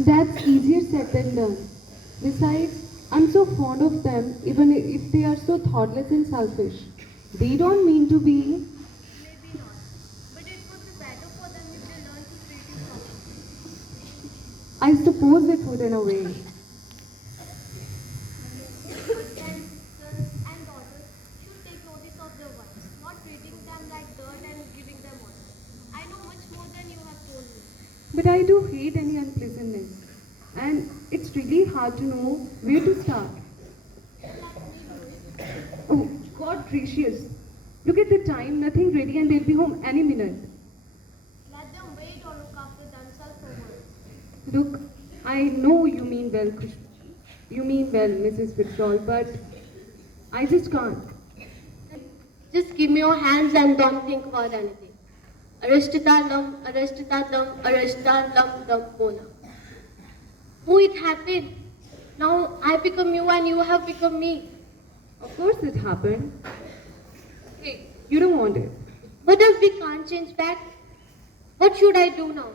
That's easier said than done. Besides, I'm so fond of them, even if they are so thoughtless and selfish. They don't mean to be. Maybe not. But it would be better for them if they learn to treat you properly. I suppose it would in a way. Husbands, sons, and daughters should take notice of their wives, not treating them like dirt and giving them orders. I know much more than you have told me. But I do hate any unpleasantness. And it's really hard to know where to start. Let me do it. Oh, God gracious. Look at the time, nothing ready, and they'll be home any minute. Let them wait or look after themselves for once. Look, I know you mean well, you mean well, Mrs. Fitzgerald, but I just can't. Just give me your hands and don't think about anything. Arashtita lam bona. Oh, it happened. Now I become you and you have become me. Of course it happened. Hey, you don't want it. But if we can't change back, what should I do now?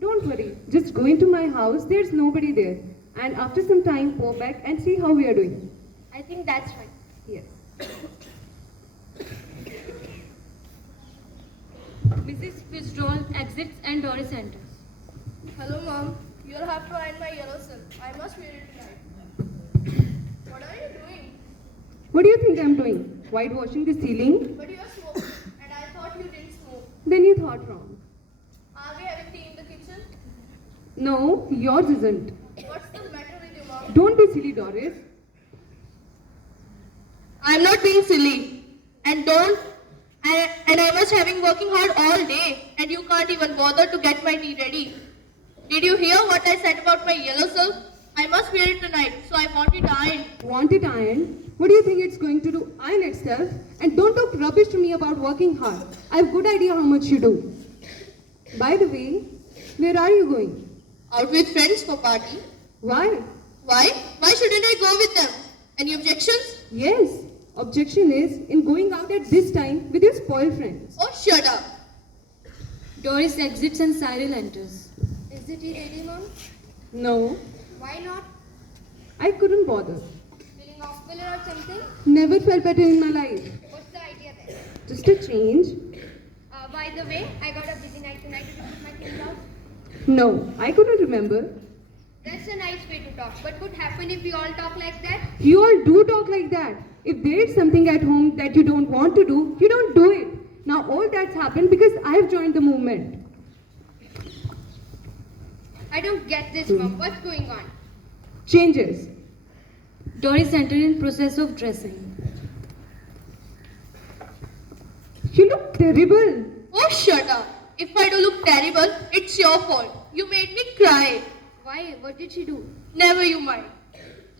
Don't worry, just go into my house, there's nobody there. And after some time, go back and see how we are doing. I think that's fine. Yes. Mrs. Fitzgerald exits and Doris enters. Hello, Mom. You'll have to iron my yellow silk. I must wear it tonight. What are you doing? What do you think I'm doing? Whitewashing the ceiling? But you're smoking, and I thought you didn't smoke. Then you thought wrong. Are we having tea in the kitchen? No, yours isn't. What's the matter with you, Mom? Don't be silly, Doris. I'm not being silly. And I was having working hard all day, and you can't even bother to get my tea ready. Did you hear what I said about my yellow silk? I must wear it tonight, so I want it ironed. Want it ironed? What do you think it's going to do? Iron itself. And don't talk rubbish to me about working hard. I have good idea how much you do. By the way, where are you going? Out with friends for party. Why? Why? Why shouldn't I go with them? Any objections? Yes. Objection is in going out at this time with your spoiled friends. Oh, shut up. Doris exits and Cyril enters. Is the tea ready, Mom? No, Why not? I couldn't bother. Feeling off color or something? Never felt better in my life. What's the idea then? Just a change. By the way, I got a busy night tonight to put my things out. No, I couldn't remember. That's a nice way to talk, but could happen if we all talk like that? You all do talk like that. If there's something at home that you don't want to do, you don't do it. Now all that's happened because I've joined the movement. I don't get this, Mom. What's going on? Changes. Doris entered in process of dressing. You look terrible. Oh, shut up. If I do look terrible, it's your fault. You made me cry. Why? What did she do? Never you mind.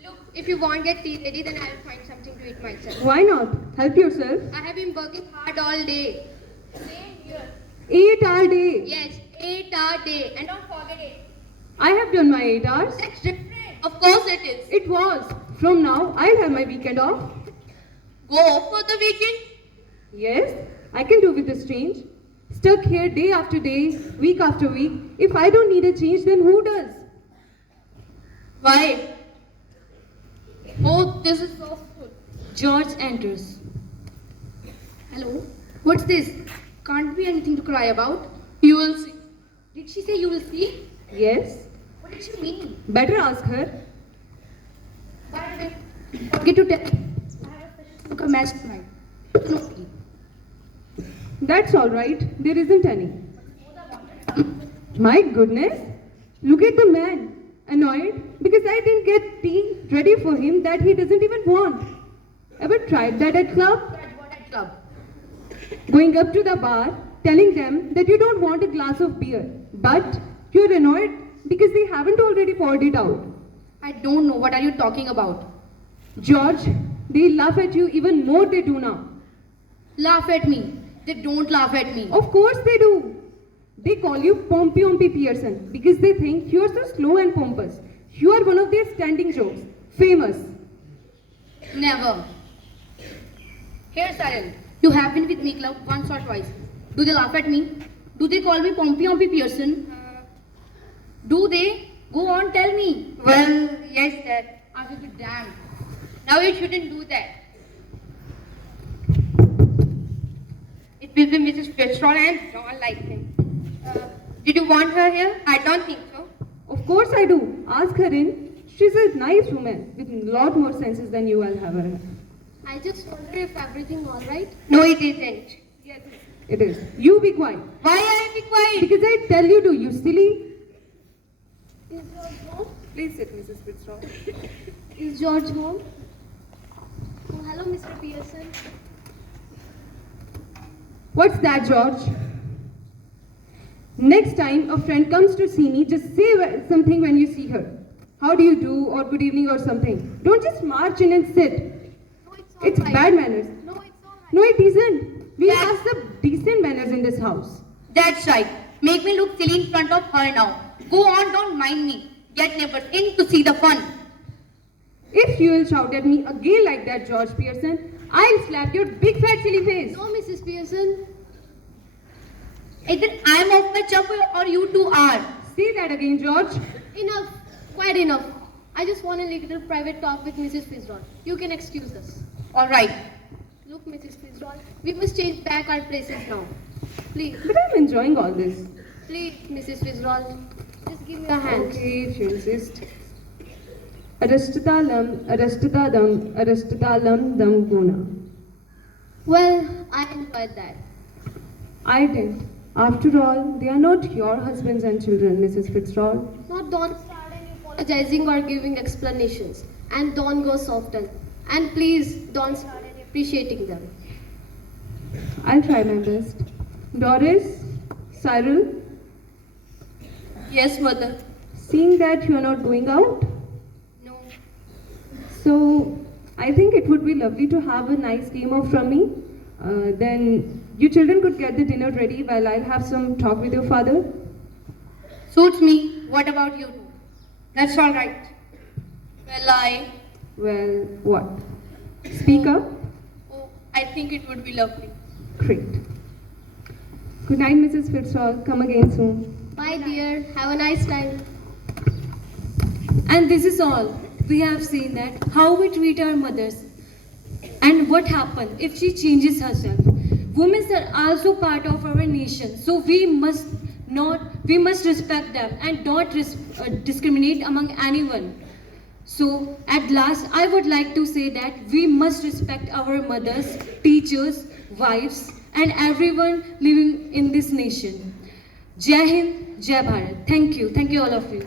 Look, if you won't get tea ready, then I'll find something to eat myself. Why not? Help yourself. I have been working hard all day. Same here. 8-hour day. Yes, 8-hour day. And don't forget it. I have done my 8 hours. That's different. Of course it is. It was. From now, I'll have my weekend off. Go off for the weekend. Yes, I can do with this change. Stuck here day after day, week after week. If I don't need a change, then who does? Why? Oh, this is so full. George enters. Hello? What's this? Can't be anything to cry about. You will see. Did she say you will see? Yes, What did she mean? better ask her. Forget to tell. I have a special match tonight. No tea. That's all right. There isn't any. My goodness. Look at the man. Annoyed because I didn't get tea ready for him that he doesn't even want. Ever tried that at club? What at club? Going up to the bar, telling them that you don't want a glass of beer, but you're annoyed because they haven't already poured it out. I don't know. What are you talking about? George, they laugh at you even more they do now. Laugh at me. They don't laugh at me. Of course they do. They call you Pompey Ompy Pearson because they think you're so slow and pompous. You are one of their standing jokes. Famous. Never. Here, Cyril. You have been with me club once or twice. Do they laugh at me? Do they call me Pompey Ompy Pearson? Do they? on, tell me. Well, yes, Dad. I will be damned. Now you shouldn't do that. It will be Mrs. Fitzroy and John like him. Did you want her here? I don't think so. Of course I do. Ask her in. She's a nice woman with a lot more senses than you will ever. I just wonder if everything all right. No, it isn't. Yes, it is. You be quiet. Why I be quiet? Because I tell you to, you silly. Is George home? Please sit, Mrs. Fitzroy. Is George home? Oh, hello, Mr. Pearson. What's that, George? Next time a friend comes to see me, just say something when you see her. How do you do, or good evening, or something. Don't just march in and sit. No, it's all It's right. bad manners. No, it's all right. No, it isn't. We That's- have some decent manners in this house. That's right. Make me look silly in front of her now. Go on, don't mind me. Get neighbors in to see the fun. If you will shout at me again like that, George Pearson, I'll slap your big fat silly face. No, Mrs. Pearson. Either I'm off my chump or you two are. Say that again, George. Enough. Quite enough. I just want a little private talk with Mrs. Fitzroy. You can excuse us. Alright. Look, Mrs. Fitzroy, we must change back our places now. Please, But I'm enjoying all this. please, Mrs. Fitzroy, just give me a hand. Okay, if you insist. Arastadalam dam guna. Well, I enjoyed that. I did. After all, they are not your husbands and children, Mrs. Fitzroy. Not don't start any apologizing or giving explanations. And don't go soften. And please, don't start any appreciating them. I'll try my best. Doris, Cyril, Yes, mother. seeing that you are not going out, No. so I think it would be lovely to have a nice game of rummy. Then you children could get the dinner ready while I'll have some talk with your father. Suits me. What about you two? That's alright. Well, what? Speak up. Oh, I think it would be lovely. Great. Good night, Mrs. Fitzroy. Come again soon. Bye, dear. Have a nice time. And this is all. We have seen that how we treat our mothers and what happens if she changes herself. Women are also part of our nation, so we must respect them and not discriminate among anyone. So at last, I would like to say that we must respect our mothers, teachers, wives, and everyone living in this nation. Jai Hind, Jai Bharat. Thank you all of you.